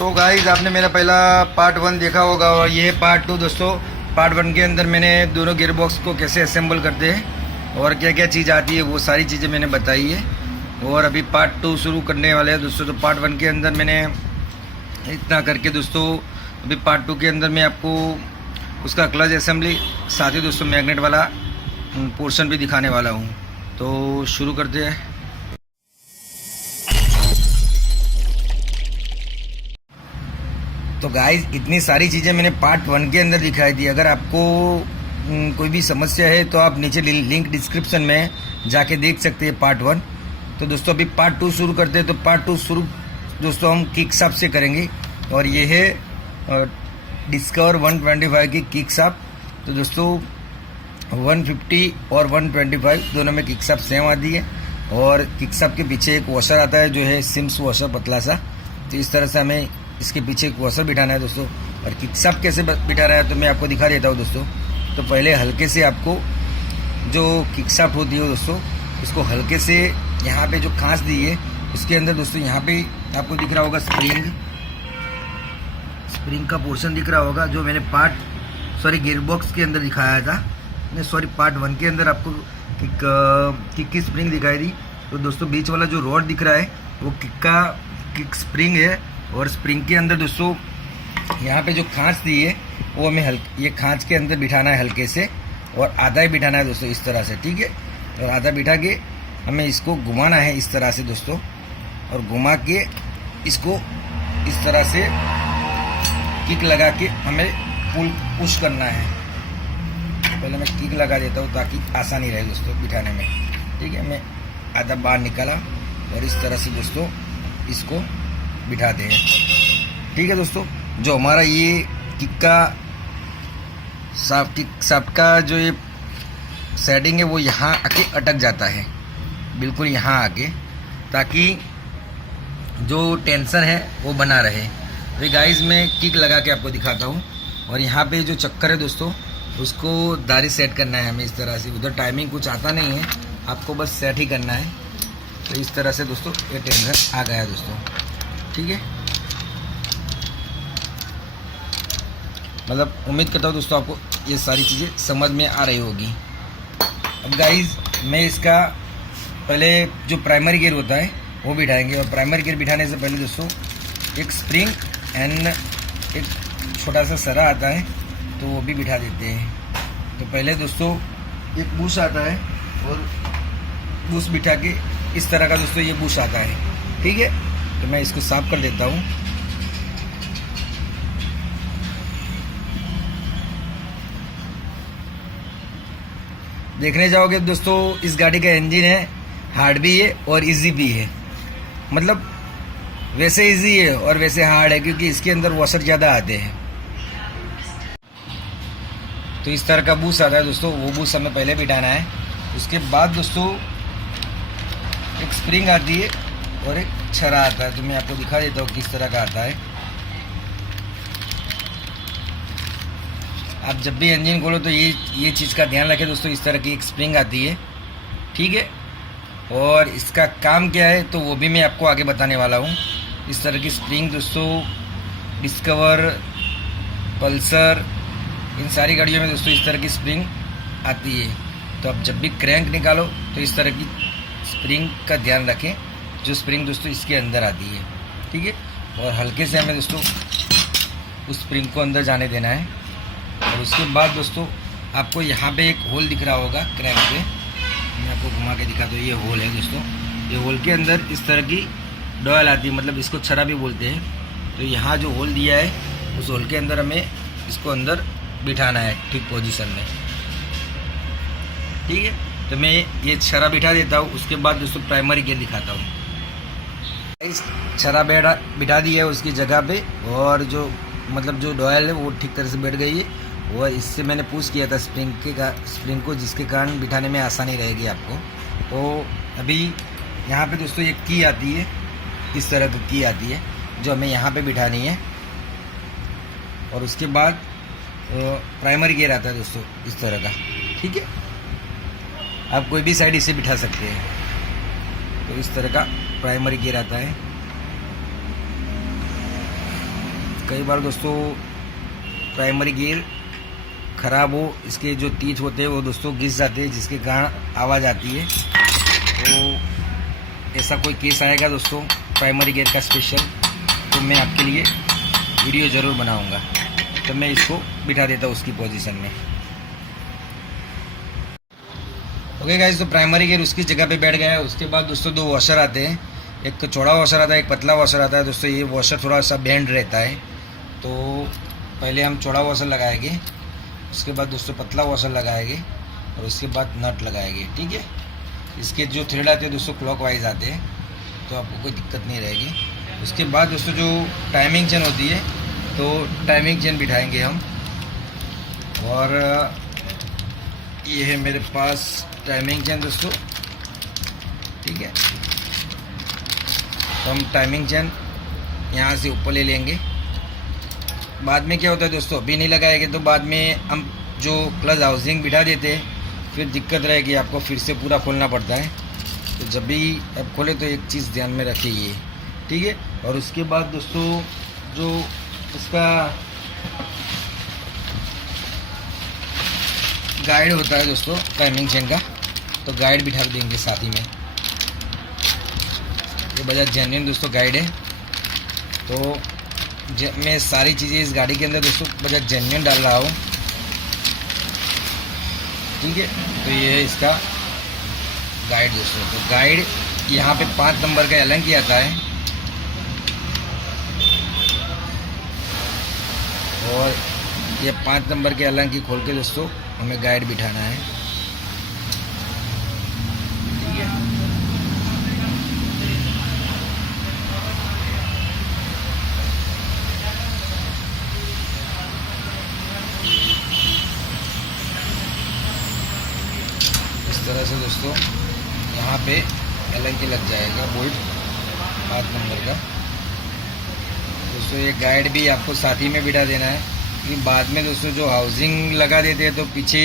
तो गाइस आपने मेरा पहला पार्ट 1 देखा होगा और ये है पार्ट 2 दोस्तों। पार्ट 1 के अंदर मैंने दोनों गियर बॉक्स को कैसे असेंबल करते हैं और क्या क्या चीज़ आती है वो सारी चीज़ें मैंने बताई है। और अभी पार्ट 2 शुरू करने वाले हैं दोस्तों। तो पार्ट 1 के अंदर मैंने इतना करके दोस्तों, अभी पार्ट 2 के अंदर मैं आपको उसका क्लच असेंबली साथ ही दोस्तों मैग्नेट वाला पोर्शन भी दिखाने वाला हूँ। तो शुरू करते हैं। तो गाइस इतनी सारी चीज़ें मैंने पार्ट 1 के अंदर दिखाई थी। अगर आपको कोई भी समस्या है तो आप नीचे लिंक डिस्क्रिप्शन में जाके देख सकते हैं पार्ट 1। तो दोस्तों अभी पार्ट 2 शुरू करते हैं। तो पार्ट 2 शुरू दोस्तों हम किक शाफ्ट से करेंगे और ये है डिस्कवर 125 की किक शाफ्ट। तो दोस्तों 150 और 125 दोनों में किक शाफ्ट सेम आती है और किक शाफ्ट के पीछे एक वॉशर आता है जो है सिम्स वॉशर पतला सा। तो इस तरह से हमें इसके पीछे एक वॉशर बिठाना है दोस्तों। और किक शाफ्ट कैसे बिठाना है तो मैं आपको दिखा देता हूँ दोस्तों। तो पहले हल्के से आपको जो किक शाफ्ट होती है दोस्तों, इसको हल्के से यहाँ पे जो खांच दी है उसके अंदर दोस्तों, यहाँ पे आपको दिख रहा होगा स्प्रिंग का पोर्शन दिख रहा होगा जो मैंने गियर बॉक्स के अंदर दिखाया था। पार्ट 1 के अंदर आपको किक की स्प्रिंग दिखाई दी। तो दोस्तों बीच वाला जो रॉड दिख रहा है वो किक स्प्रिंग है। और स्प्रिंग के अंदर दोस्तों यहाँ पे जो खांच दी है वो हमें ये खांच के अंदर बिठाना है हल्के से, और आधा ही बिठाना है दोस्तों इस तरह से, ठीक है। और आधा बिठा के हमें इसको घुमाना है इस तरह से दोस्तों, और घुमा के इसको इस तरह से किक लगा के हमें पुश करना है। पहले मैं किक लगा देता हूँ ताकि आसानी रहे दोस्तों बिठाने में, ठीक है। मैं आधा बाहर निकाला और इस तरह से दोस्तों इसको बिठाते हैं, ठीक है दोस्तों। जो हमारा ये किक का शाफ्ट का जो ये सेटिंग है वो यहाँ आके अटक जाता है, बिल्कुल यहाँ आके, ताकि जो टेंशन है वो बना रहे। तो गाइस मैं किक लगा के आपको दिखाता हूँ। और यहाँ पे जो चक्कर है दोस्तों उसको दारी सेट करना है हमें इस तरह से। उधर टाइमिंग कुछ आता नहीं है, आपको बस सेट ही करना है। तो इस तरह से दोस्तों ये टेंशन आ गया दोस्तों, ठीक है। मतलब उम्मीद करता हूँ दोस्तों आपको ये सारी चीज़ें समझ में आ रही होगी। अब गाइस मैं इसका पहले जो प्राइमरी गियर होता है वो बिठाएंगे। और प्राइमरी गियर बिठाने से पहले दोस्तों एक स्प्रिंग एंड एक छोटा सा सरा आता है तो वो भी बिठा देते हैं। तो पहले दोस्तों एक बुश आता है और बुश बिठा के इस तरह का दोस्तों ये बुश आता है, ठीक है। तो मैं इसको साफ कर देता हूँ। देखने जाओगे दोस्तों इस गाड़ी का इंजन है हार्ड भी है और इजी भी है। मतलब वैसे इजी है और वैसे हार्ड है क्योंकि इसके अंदर वॉशर ज़्यादा आते हैं। तो इस तरह का बूस आता है दोस्तों, वो बूस हमें पहले बिठाना है। उसके बाद दोस्तों एक स्प्रिंग आती है और एक छरा आता है। तो मैं आपको दिखा देता हूँ किस तरह का आता है। आप जब भी इंजन खोलो तो ये चीज़ का ध्यान रखें दोस्तों, इस तरह की एक स्प्रिंग आती है, ठीक है। और इसका काम क्या है तो वो भी मैं आपको आगे बताने वाला हूँ। इस तरह की स्प्रिंग दोस्तों डिस्कवर, पल्सर, इन सारी गाड़ियों में दोस्तों इस तरह की स्प्रिंग आती है। तो आप जब भी क्रैंक निकालो तो इस तरह की स्प्रिंग का ध्यान रखें, जो स्प्रिंग दोस्तों इसके अंदर आती है, ठीक है। और हल्के से हमें दोस्तों उस स्प्रिंग को अंदर जाने देना है। और उसके बाद दोस्तों आपको यहाँ पे एक होल दिख रहा होगा क्रैंक पे, मैं आपको घुमा के दिखा दूँ। ये होल है दोस्तों, ये होल के अंदर इस तरह की डॉयल आती है, मतलब इसको छरा भी बोलते हैं। तो यहाँ जो होल दिया है उस होल के अंदर हमें इसको अंदर बिठाना है ठीक पोजीशन में, ठीक है। तो मैं ये छरा बिठा देता हूँ। उसके बाद दोस्तों प्राइमरी गियर दिखाता हूँ। इस छरा बिठा दी है उसकी जगह पे, और जो मतलब जो डॉयल है वो ठीक तरह से बैठ गई है। और इससे मैंने पुश किया था स्प्रिंग को, जिसके कारण बिठाने में आसानी रहेगी आपको। तो अभी यहाँ पे दोस्तों एक की आती है, इस तरह की की आती है जो हमें यहाँ पे बिठानी है। और उसके बाद प्राइमरी गियर आता है दोस्तों इस तरह का, ठीक है। आप कोई भी साइड इसे बिठा सकते हैं। तो इस तरह का प्राइमरी गियर आता है। कई बार दोस्तों प्राइमरी गियर ख़राब हो, इसके जो तीत होते हैं वो दोस्तों घिस जाते हैं, जिसके कारण आवाज़ आती है। तो ऐसा कोई केस आएगा दोस्तों प्राइमरी गियर का स्पेशल, तो मैं आपके लिए वीडियो ज़रूर बनाऊंगा। तो मैं इसको बिठा देता हूँ उसकी पोजीशन में। ओके गाइस, तो प्राइमरी गियर उसकी जगह पे बैठ गया है। उसके बाद दोस्तों दो वॉशर आते हैं, एक चौड़ा वॉशर आता है, एक पतला वॉशर आता है। दोस्तों ये वॉशर थोड़ा सा बेंड रहता है, तो पहले हम चौड़ा वॉशर लगाएंगे, उसके बाद दोस्तों पतला वॉशर लगाएंगे और उसके बाद नट लगाएंगे। ठीक है, इसके जो थ्रेड आते हैं दोस्तों क्लॉकवाइज आते हैं, तो आपको कोई दिक्कत नहीं रहेगी। उसके बाद दोस्तों जो टाइमिंग चेन होती है, तो टाइमिंग चेन बिठाएंगे हम। और ये है मेरे पास टाइमिंग चेन दोस्तों। ठीक है, तो हम टाइमिंग चेन यहाँ से ऊपर ले लेंगे। बाद में क्या होता है दोस्तों, अभी नहीं लगाएंगे तो बाद में हम जो क्लच हाउसिंग बिठा देते हैं, फिर दिक्कत रहेगी, आपको फिर से पूरा खोलना पड़ता है। तो जब भी आप खोले तो एक चीज़ ध्यान में रखिए। ठीक है, और उसके बाद दोस्तों जो इसका गाइड होता है दोस्तों टाइमिंग चेन का, तो गाइड बिठा देंगे साथ ही में। ये बजाज जेन्युइन दोस्तों गाइड है। तो मैं सारी चीज़ें इस गाड़ी के अंदर दोस्तों बजाज जेन्युइन डाल रहा हूँ। ठीक है, तो ये है इसका गाइड दोस्तों। तो गाइड यहाँ पे 5 नंबर का एलन की आता है, और ये 5 नंबर के एलन की खोल के दोस्तों हमें गाइड बिठाना है। ठीक है, इस तरह से दोस्तों यहाँ पे एलन की लग जाएगा बोल्ट 5 नंबर का। दोस्तों ये गाइड भी आपको साथ ही में बिठा देना है, क्योंकि बाद में दोस्तों जो हाउसिंग लगा देते हैं तो पीछे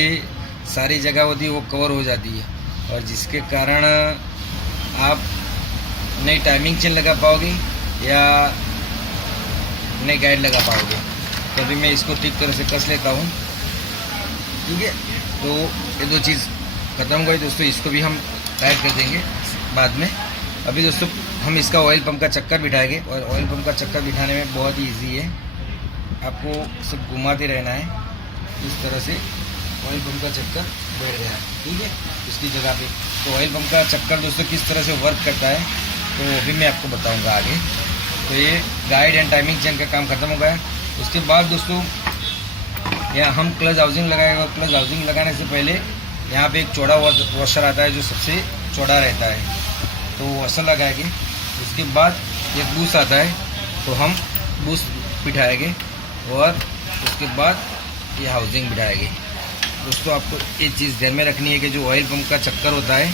सारी जगह होती है वो कवर हो जाती है, और जिसके कारण आप नई टाइमिंग चेन लगा पाओगे या नई गाइड लगा पाओगे। तो अभी मैं इसको ठीक तरह से कस लेता हूँ। ठीक है, तो ये दो चीज़ ख़त्म हो गई दोस्तों, इसको भी हम टाइट कर देंगे बाद में। अभी दोस्तों हम इसका ऑयल पंप का चक्कर बिठाएंगे, और ऑयल पंप का चक्कर बिठाने में बहुत ही ईजी है, आपको सब घुमाते रहना है। इस तरह से ऑयल पंप का चक्कर बैठ गया है। ठीक है, उसकी जगह पे। तो ऑयल पंप का चक्कर दोस्तों किस तरह से वर्क करता है तो अभी मैं आपको बताऊंगा आगे। तो ये गाइड एंड टाइमिंग चेन का काम खत्म हो गया। उसके बाद दोस्तों यहाँ हम क्लच हाउसिंग लगाएगा। क्लच हाउसिंग लगाने से पहले यहाँ पे एक चौड़ा वॉशर आता है जो सबसे चौड़ा रहता है, तो वॉशर लगाएंगे। उसके बाद एक बूस आता है, तो हम बूस बिठाएंगे, और उसके बाद ये हाउसिंग बिठाएंगे। दोस्तों आपको एक चीज़ ध्यान में रखनी है कि जो ऑयल पंप का चक्कर होता है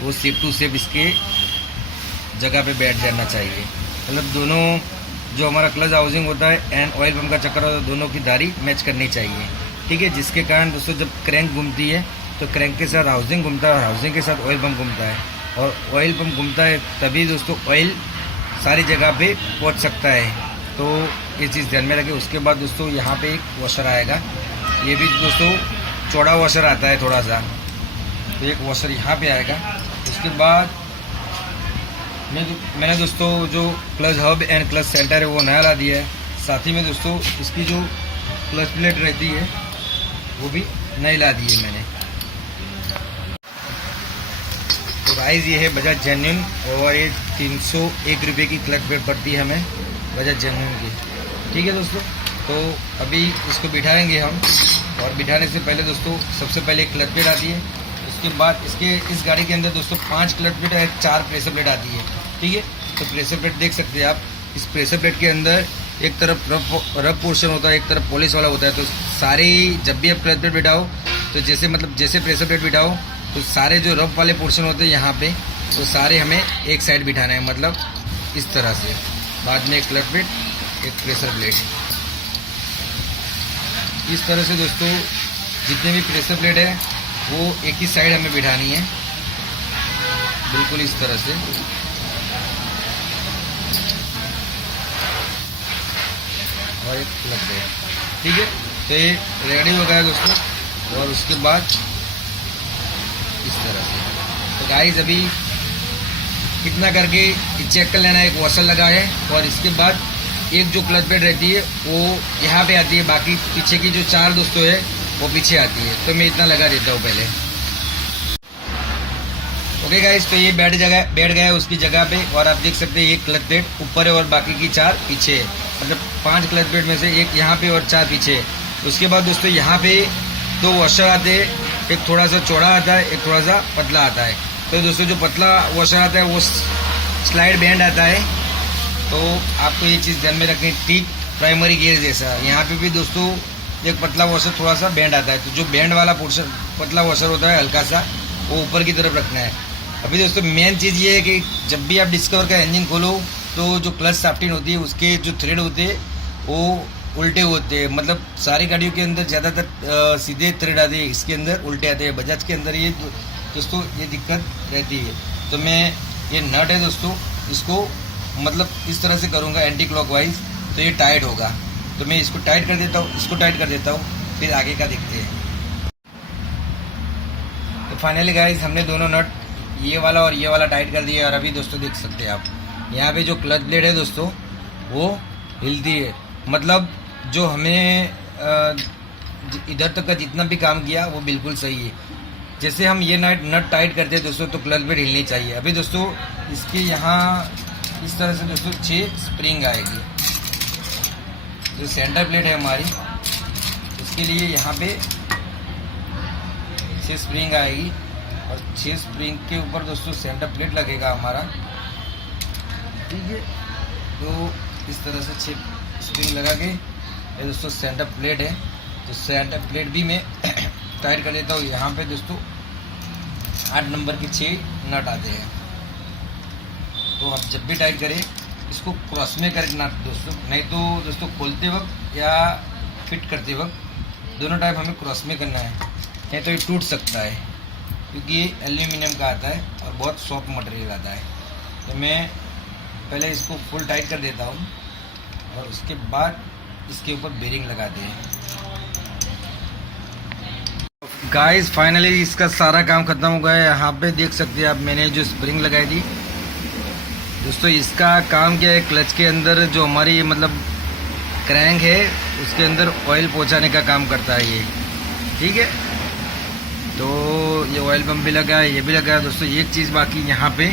वो सेफ टू सेफ इसके जगह पे बैठ जाना चाहिए। मतलब दोनों जो हमारा क्लच हाउसिंग होता है एंड ऑयल पंप का चक्कर होता है, दोनों की धारी मैच करनी चाहिए। ठीक है, जिसके कारण दोस्तों जब क्रैंक घूमती है तो क्रैंक के साथ हाउसिंग घूमता है, और हाउसिंग के साथ ऑयल पंप घूमता है, और ऑयल पंप घूमता है तभी दोस्तों ऑयल सारी जगह पे पहुंच सकता है। तो ये चीज़ ध्यान में रखें। उसके बाद दोस्तों यहाँ पे एक वॉशर आएगा, ये भी दोस्तों चौड़ा वॉशर आता है थोड़ा सा, तो एक वॉशर यहाँ पे आएगा। उसके बाद मैंने दोस्तों जो clutch hub and clutch centre है वो नया ला दिया है। साथ ही में दोस्तों इसकी जो क्लच प्लेट रहती है वो भी नई ला दी है मैंने। तो गाइस ये है बजाज जेन्युइन, और ये 301 रुपये की क्लच प्लेट पड़ती है हमें बजाज जेन्युइन की। ठीक है दोस्तों, तो अभी इसको बिठाएंगे हम, और बिठाने से पहले दोस्तों सबसे पहले एक क्लच प्लेट आती है। उसके बाद इस गाड़ी के अंदर दोस्तों 5 क्लच प्लेट और 4 प्रेशर प्लेट आती है। ठीक है, तो प्रेशर प्लेट देख सकते हैं आप। इस प्रेशर प्लेट के अंदर एक तरफ रफ पोर्शन होता है, एक तरफ पॉलिश वाला होता है। तो सारे जब भी आप क्लच प्लेट बिठाओ तो जैसे प्रेशर प्लेट बिठाओ तो सारे जो रफ वाले पोर्शन होते हैं यहाँ पे, तो सारे हमें एक साइड बिठाना है, मतलब इस तरह से। बाद में एक क्लच प्लेट, एक प्रेशर प्लेट, इस तरह से दोस्तों जितने भी प्रेशर प्लेट है वो एक ही साइड हमें बिठानी है, बिल्कुल इस तरह से। और और एक क्लच है। ठीक है, तो ये रेडी हो गया दोस्तों। और उसके बाद इस तरह से, तो गाइस अभी इतना करके चेक कर लेना। एक वॉशर लगा है और इसके बाद एक जो क्लच प्लेट रहती है वो यहाँ पे आती है, बाकी पीछे की जो 4 दोस्तों है वो पीछे आती है। तो मैं इतना लगा देता हूँ पहले। ओके गाइस, तो ये बैठ गया है उसकी जगह पे। और आप देख सकते हैं ये क्लच प्लेट ऊपर है और बाकी की 4 पीछे है। मतलब 5 क्लच प्लेट में से एक यहाँ पे और 4 पीछे है। उसके बाद दोस्तों यहाँ पे 2 वॉशर आते हैं, एक थोड़ा सा चौड़ा आता है, एक थोड़ा सा पतला आता है। तो दोस्तों जो पतला वॉशर आता है वो स्लाइड बैंड आता है। तो आपको ये चीज़ ध्यान में रखनी, ठीक प्राइमरी गियर जैसा। यहाँ पे भी दोस्तों एक पतला वॉशर थोड़ा सा बैंड आता है। तो जो बैंड वाला पोर्शन पतला वॉशर होता है हल्का सा, वो ऊपर की तरफ रखना है। अभी दोस्तों मेन चीज़ ये है कि जब भी आप डिस्कवर का इंजन खोलो तो जो क्लच शाफ्टिंग होती है उसके जो थ्रेड होते हैं वो उल्टे होते हैं। मतलब सारी गाड़ियों के अंदर ज़्यादातर सीधे थ्रेड आते हैं, इसके अंदर उल्टे आते हैं। बजाज के अंदर ये दोस्तों ये दिक्कत रहती है। तो मैं ये नट है दोस्तों, इसको मतलब इस तरह से करूँगा एंटी क्लॉकवाइज, तो ये टाइट होगा। तो मैं इसको टाइट कर देता हूँ, इसको टाइट कर देता हूँ, फिर आगे का देखते हैं। तो फाइनली गाइस हमने दोनों नट, ये वाला और ये वाला टाइट कर दिया। और अभी दोस्तों देख सकते हैं आप यहाँ पे जो क्लच ब्लेड है दोस्तों वो हिलती है। मतलब जो हमें इधर तक का जितना भी काम किया वो बिल्कुल सही है। जैसे हम ये नट टाइट करते हैं दोस्तों तो क्लच ब्लेड हिलनी चाहिए। अभी दोस्तों इसके यहाँ इस तरह से दोस्तों 6 स्प्रिंग आएगी। जो सेंटर प्लेट है हमारी उसके लिए यहाँ पे 6 स्प्रिंग आएगी और 6 स्प्रिंग के ऊपर दोस्तों सेंटर प्लेट लगेगा हमारा। ठीक है, तो इस तरह से 6 स्प्रिंग लगा के ये दोस्तों सेंटर प्लेट है। तो सेंटर प्लेट भी मैं टाइट कर देता हूँ। यहाँ पे दोस्तों 8 नंबर के 6 नट आते हैं। तो आप जब भी टाइट करें इसको क्रॉस में करके नट दोस्तों, नहीं तो दोस्तों खोलते वक्त या फिट करते वक्त दोनों टाइप हमें क्रॉस में करना है, नहीं तो ये टूट सकता है क्योंकि ये एल्यूमिनियम का आता है और बहुत सॉफ्ट मटेरियल आता है। तो मैं पहले इसको फुल टाइट कर देता हूँ और उसके बाद इसके ऊपर बेरिंग लगाते हैं। गाइस फाइनली इसका सारा काम खत्म हो गया है। यहाँ पे देख सकते हैं आप मैंने जो स्प्रिंग लगाई थी दोस्तों, इसका काम क्या है, क्लच के अंदर जो हमारी मतलब क्रैंक है उसके अंदर ऑयल पहुँचाने का काम करता है ये। ठीक है, तो ये ऑयल पंप भी लगा है, ये भी लगा है दोस्तों। एक चीज़ बाकी यहाँ पे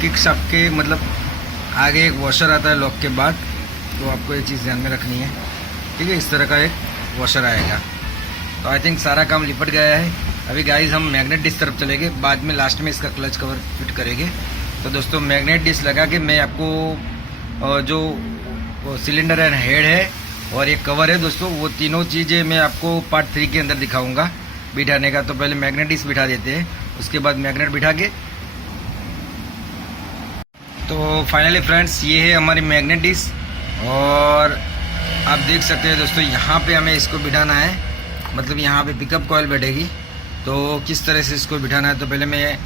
किक शाफ्ट के मतलब आगे एक वॉशर आता है लॉक के बाद, तो आपको ये चीज़ ध्यान में रखनी है। ठीक है, इस तरह का एक वॉशर आएगा। तो आई थिंक सारा काम निपट गया है। अभी गाइस हम मैग्नेट डिस्क तरफ चलेंगे, बाद में लास्ट में इसका क्लच कवर फिट करेंगे। तो दोस्तों मैग्नेट डिस्क लगा के मैं आपको जो सिलेंडर एंड हेड है और एक कवर है दोस्तों, वो तीनों चीज़ें मैं आपको पार्ट 3 के अंदर दिखाऊंगा बिठाने का। तो पहले मैग्नेट डिस्क बिठा देते हैं, उसके बाद मैग्नेट बिठा के। तो फाइनली फ्रेंड्स ये है हमारी मैग्नेट डिस्क और आप देख सकते हैं दोस्तों यहाँ पे हमें इसको बिठाना है। मतलब यहाँ पे पिकअप कॉइल बैठेगी। तो किस तरह से इसको बिठाना है, तो पहले मैं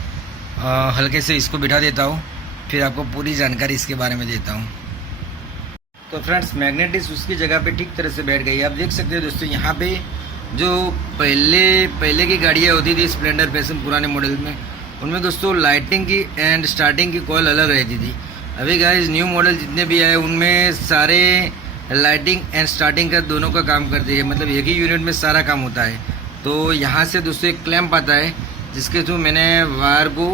हल्के से इसको बिठा देता हूँ, फिर आपको पूरी जानकारी इसके बारे में देता हूँ। तो फ्रेंड्स मैग्नेट डिस्क उसकी जगह पे ठीक तरह से बैठ गई। आप देख सकते हैं दोस्तों यहाँ पे जो पहले की गाड़ियाँ होती थी स्प्लेंडर पैशन पुराने मॉडल में, उनमें दोस्तों लाइटिंग की एंड स्टार्टिंग की कॉइल अलग रहती थी। अभी गाइस न्यू मॉडल जितने भी आए उनमें सारे लाइटिंग एंड स्टार्टिंग का दोनों का काम करते हैं। मतलब एक ही यूनिट में सारा काम होता है। तो यहाँ से दोस्तों एक क्लैंप आता है जिसके थ्रू मैंने वायर को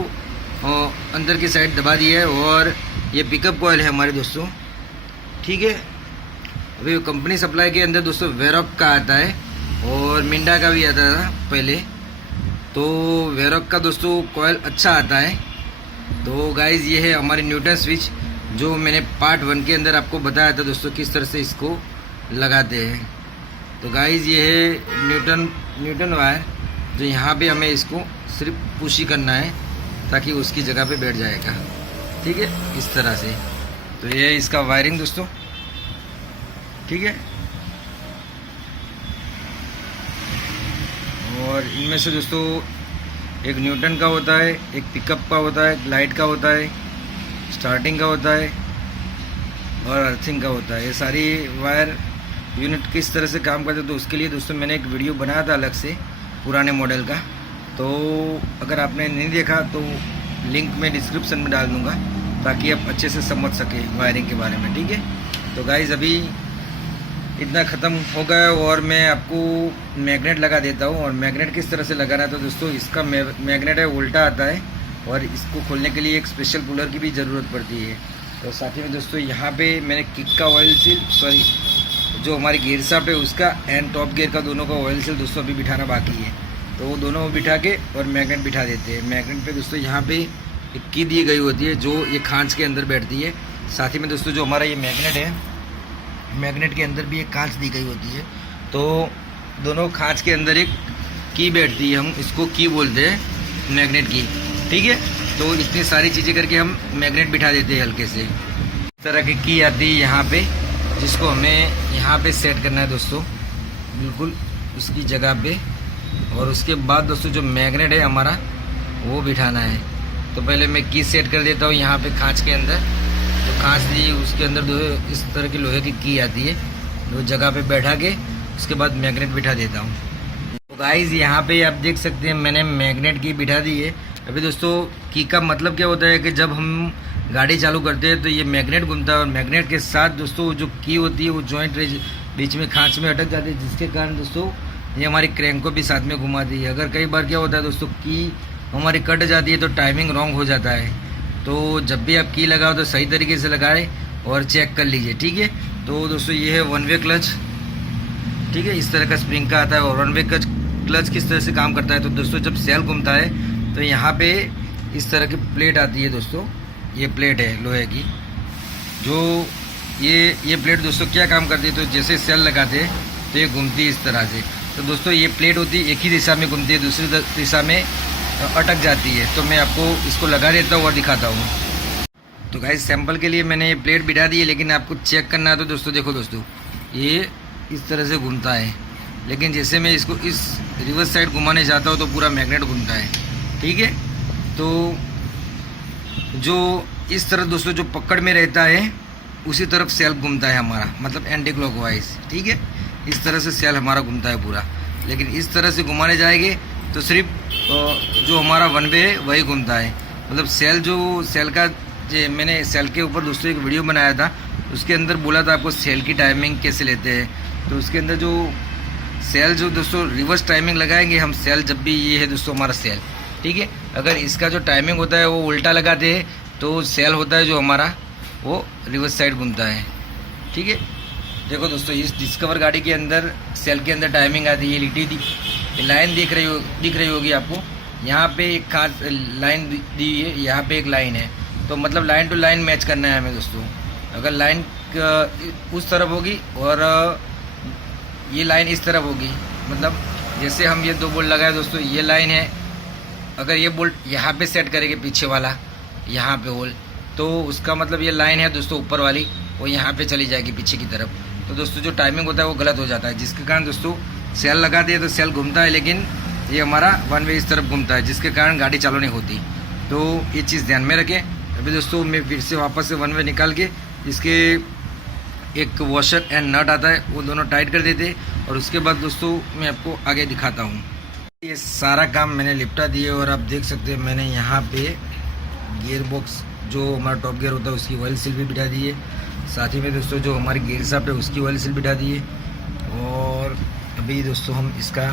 अंदर की साइड दबा दिया है और ये पिकअप कॉइल है हमारे दोस्तों। ठीक है, अभी कंपनी सप्लाई के अंदर दोस्तों वेरॉक का आता है और मिंडा का भी आता था पहले। तो वेरॉक का दोस्तों कॉइल अच्छा आता है। तो गाइज ये है हमारी न्यूटन स्विच जो मैंने पार्ट 1 के अंदर आपको बताया था दोस्तों किस तरह से इसको लगाते हैं। तो गाइज ये है न्यूटन वायर जो यहाँ पे हमें इसको सिर्फ पुश ही करना है ताकि उसकी जगह पे बैठ जाएगा। ठीक है, इस तरह से। तो ये है इसका वायरिंग दोस्तों। ठीक है, और इनमें से दोस्तों एक न्यूटन का होता है, एक पिकअप का होता है, लाइट का होता है, स्टार्टिंग का होता है और अर्थिंग का होता है। ये सारी वायर यूनिट किस तरह से काम करते हैं तो उसके लिए दोस्तों मैंने एक वीडियो बनाया था अलग से पुराने मॉडल का, तो अगर आपने नहीं देखा तो लिंक मैं डिस्क्रिप्शन में डाल दूँगा ताकि आप अच्छे से समझ सके वायरिंग के बारे में, ठीक है। तो गाइज़ अभी इतना ख़त्म हो गया और मैं आपको मैग्नेट लगा देता हूँ। और मैग्नेट किस तरह से लगाना है तो दोस्तों इसका मैग्नेट है उल्टा आता है और इसको खोलने के लिए एक स्पेशल पुलर की भी ज़रूरत पड़ती है। तो साथ ही में दोस्तों यहाँ पे मैंने किक का ऑयल सील जो हमारी गियर शाफ्ट है उसका एंड टॉप गियर का दोनों का ऑयल सील दोस्तों अभी बिठाना बाकी है, तो वो दोनों बिठा के और मैग्नेट बिठा देते हैं। मैग्नेट पे दोस्तों यहाँ पे एक की दी गई होती है जो ये खांच के अंदर बैठती है। साथ ही में दोस्तों जो हमारा ये मैग्नेट है, मैग्नेट के अंदर भी एक कांच दी गई होती है, तो दोनों खांच के अंदर एक की बैठती है, हम इसको की बोलते हैं मैग्नेट की, ठीक है। तो इतनी सारी चीज़ें करके हम मैग्नेट बिठा देते हैं हल्के से। इस तरह की की आती है यहाँ पे जिसको हमें यहाँ पे सेट करना है दोस्तों बिल्कुल उसकी जगह पे। और उसके बाद दोस्तों जो मैग्नेट है हमारा वो बिठाना है। तो पहले मैं की सेट कर देता हूँ यहाँ पे खांच के अंदर, तो खांच दी उसके अंदर जो इस तरह की लोहे की आती है, वो जगह पे बैठा के उसके बाद मैग्नेट बिठा देता हूँ। तो गाइस यहाँ पे आप देख सकते हैं मैंने मैग्नेट की बिठा दी है। अभी दोस्तों की का मतलब क्या होता है कि जब हम गाड़ी चालू करते हैं तो ये मैग्नेट घूमता है और मैग्नेट के साथ दोस्तों जो की होती है वो जॉइंट बीच में खांच में अटक जाती है, जिसके कारण दोस्तों ये हमारी क्रैंक को भी साथ में घुमाती है। अगर कई बार क्या होता है दोस्तों की हमारी कट जाती है तो टाइमिंग रॉन्ग हो जाता है। तो जब भी आप की लगाओ तो सही तरीके से लगाएं और चेक कर लीजिए, ठीक है। तो दोस्तों ये है वन वे क्लच, ठीक है, इस तरह का स्प्रिंग का आता है। और वन वे क्लच किस तरह से काम करता है तो दोस्तों जब सेल घूमता है तो यहाँ पे इस तरह की प्लेट आती है दोस्तों, ये प्लेट है लोहे की, जो ये प्लेट दोस्तों क्या काम करती है तो जैसे सेल लगाते हैं तो ये घूमती है इस तरह से। तो दोस्तों ये प्लेट होती है एक ही दिशा में घूमती है, दूसरी दिशा में अटक जाती है। तो मैं आपको इसको लगा देता हूँ और दिखाता हूँ। तो गाइस सैंपल के लिए मैंने ये प्लेट बिठा दी है, लेकिन आपको चेक करना है तो दोस्तों देखो दोस्तों ये इस तरह से घूमता है, लेकिन जैसे मैं इसको इस रिवर्स साइड घुमाने जाता हूँ तो पूरा मैग्नेट घूमता है, ठीक है। तो जो इस तरह दोस्तों जो पकड़ में रहता है उसी तरफ सेल घूमता है हमारा, मतलब एंटी क्लॉकवाइज, ठीक है। इस तरह से सेल हमारा घूमता है पूरा, लेकिन इस तरह से घुमाने जाएंगे तो सिर्फ जो हमारा वन वे है वही घूमता है। मतलब सेल का मैंने सेल के ऊपर दोस्तों एक वीडियो बनाया था, उसके अंदर बोला था आपको सेल की टाइमिंग कैसे लेते हैं। तो उसके अंदर जो सेल जो दोस्तों रिवर्स टाइमिंग लगाएंगे हम सेल, जब भी ये है दोस्तों हमारा सेल, ठीक है। अगर इसका जो टाइमिंग होता है वो उल्टा लगाते हैं तो सेल होता है जो हमारा वो रिवर्स साइड घूमता है, ठीक है। देखो दोस्तों इस डिस्कवर गाड़ी के अंदर सेल के अंदर टाइमिंग आती है, ये लाइन दिख रही होगी आपको। यहाँ पे एक खास लाइन दी है, यहाँ पे एक लाइन है, तो मतलब लाइन टू लाइन मैच करना है हमें दोस्तों। अगर लाइन उस तरफ होगी और ये लाइन इस तरफ होगी, मतलब जैसे हम ये दो बोल्ट लगाए दोस्तों, ये लाइन है, अगर ये बोल्ट यहाँ पे सेट करेंगे पीछे वाला यहाँ पे होल, तो उसका मतलब ये लाइन है दोस्तों ऊपर वाली वो यहाँ पे चली जाएगी पीछे की तरफ। तो दोस्तों जो टाइमिंग होता है वो गलत हो जाता है, जिसके कारण दोस्तों सेल लगाते हैं तो सेल घूमता है, लेकिन ये हमारा वन वे इस तरफ घूमता है, जिसके कारण गाड़ी चालू नहीं होती। तो ये चीज़ ध्यान में रखें। अभी दोस्तों मैं फिर से वापस से वन वे निकाल के इसके एक वॉशर एंड नट आता है वो दोनों टाइट कर देते हैं, और उसके बाद दोस्तों मैं आपको आगे दिखाता हूँ। ये सारा काम मैंने लिपटा दिए और आप देख सकते हैं मैंने यहाँ पे गियर बॉक्स जो हमारा टॉप गियर होता है उसकी ऑयल सील भी बिठा दी है। साथ ही में दोस्तों जो हमारी गियर शाफ्ट है उसकी ऑयल सील बिठा दी है। और अभी दोस्तों हम इसका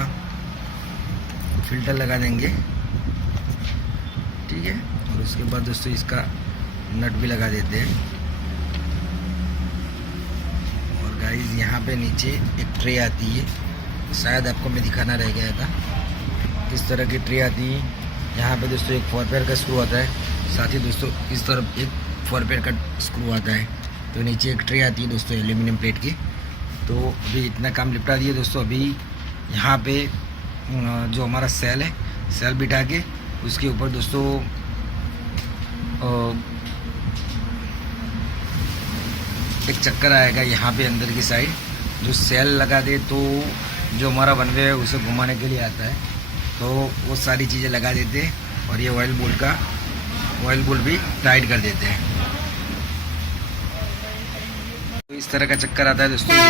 फिल्टर लगा देंगे, ठीक है। और उसके बाद दोस्तों इसका नट भी लगा देते हैं। और गाइस यहाँ पे नीचे एक ट्रे आती है, शायद आपको मैं दिखाना रह गया था, इस तरह की ट्रे आती है। यहाँ पे दोस्तों एक 4 पेयर का स्क्रू आता है, साथ ही दोस्तों इस तरफ एक 4 पेयर का स्क्रू आता है। तो नीचे एक ट्रे आती है दोस्तों एल्यूमिनियम प्लेट की। तो अभी इतना काम निपटा दिए दोस्तों। अभी यहाँ पे जो हमारा सेल है, सेल बिठा के उसके ऊपर दोस्तों एक चक्कर आएगा यहाँ पे अंदर की साइड, जो सेल लगा दे तो जो हमारा वन वे है उसे घुमाने के लिए आता है। तो वो सारी चीज़ें लगा देते हैं और ये ऑयल बोल्ट भी टाइट कर देते हैं। तो इस तरह का चक्कर आता है दोस्तों ये।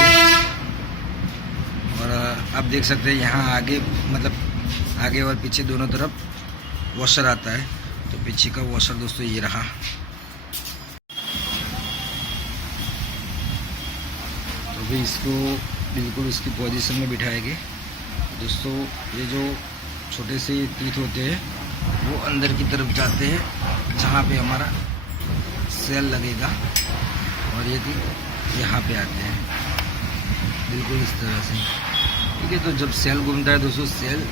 और आप देख सकते हैं यहाँ आगे मतलब आगे और पीछे दोनों तरफ वॉशर आता है। तो पीछे का वॉशर दोस्तों ये रहा। तो भी इसको बिल्कुल उसकी पोजीशन में बिठाएंगे दोस्तों। ये जो छोटे से टीथ होते हैं वो अंदर की तरफ जाते हैं जहाँ पे हमारा सेल लगेगा, और ये टीथ यहाँ पे आते हैं बिल्कुल इस तरह से। ठीक है, तो जब सेल घूमता है दोस्तों, सेल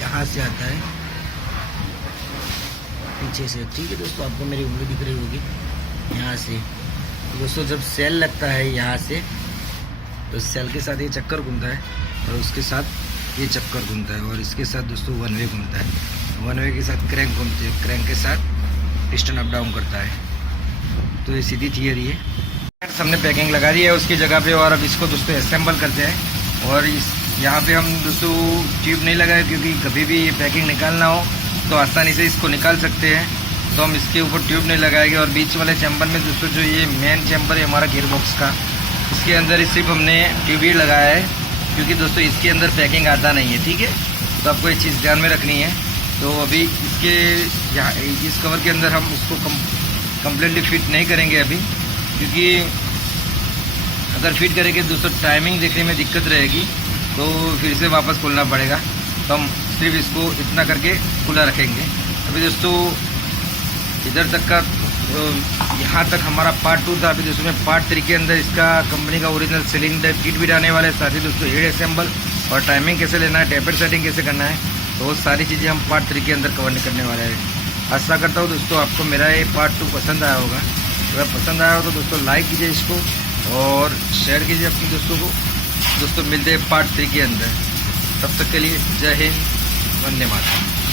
यहाँ से आता है पीछे से। ठीक है दोस्तों, आपको मेरी उंगली दिख रही होगी यहाँ से। तो दोस्तों जब सेल लगता है यहाँ से, तो सेल के साथ ये चक्कर घूमता है और उसके साथ ये चक्कर घूमता है, और इसके साथ दोस्तों वन वे घूमता है। वन वे के साथ क्रैंक घूमते हैं, क्रैंक के साथ पिस्टन अप डाउन करता है। तो ये सीधी थियरी है। हमने पैकिंग लगा दी है उसकी जगह पे, और अब इसको दोस्तों असेंबल करते हैं। और इस यहाँ पे हम दोस्तों ट्यूब नहीं लगाए, क्योंकि कभी भी ये पैकिंग निकालना हो तो आसानी से इसको निकाल सकते हैं। तो हम इसके ऊपर ट्यूब नहीं लगाएंगे। और बीच वाले चैम्बर में दोस्तों जो ये मेन चैम्बर है हमारा गियर बॉक्स का, इसके अंदर ही सिर्फ हमने ट्यूब ही लगाया है, क्योंकि दोस्तों इसके अंदर पैकिंग आता नहीं है। ठीक है, तो आपको ये चीज़ ध्यान में रखनी है। तो अभी इसके यहाँ इस कवर के अंदर हम उसको कम्प्लीटली फिट नहीं करेंगे अभी, क्योंकि अगर फिट करेंगे दोस्तों टाइमिंग देखने में दिक्कत रहेगी, तो फिर से वापस खोलना पड़ेगा। तो हम सिर्फ इसको इतना करके खुला रखेंगे। अभी दोस्तों इधर तक का यहाँ तक हमारा पार्ट 2 था। अभी दोस्तों में पार्ट 3 के अंदर इसका कंपनी का ओरिजिनल सिलेंडर किट भी डालने वाले, साथ ही दोस्तों हेड असेंबल और टाइमिंग कैसे लेना है, टेपर सेटिंग कैसे करना है, तो वो सारी चीज़ें हम पार्ट 3 के अंदर कवर करने वाले हैं। आशा करता हूँ दोस्तों आपको मेरा ये पार्ट 2 पसंद आया होगा। अगर पसंद आया हो तो दोस्तों लाइक कीजिए इसको और शेयर कीजिए अपने दोस्तों को। दोस्तों मिलते हैं पार्ट 3 के अंदर। तब तक के लिए जय हिंद, वंदे मातरम।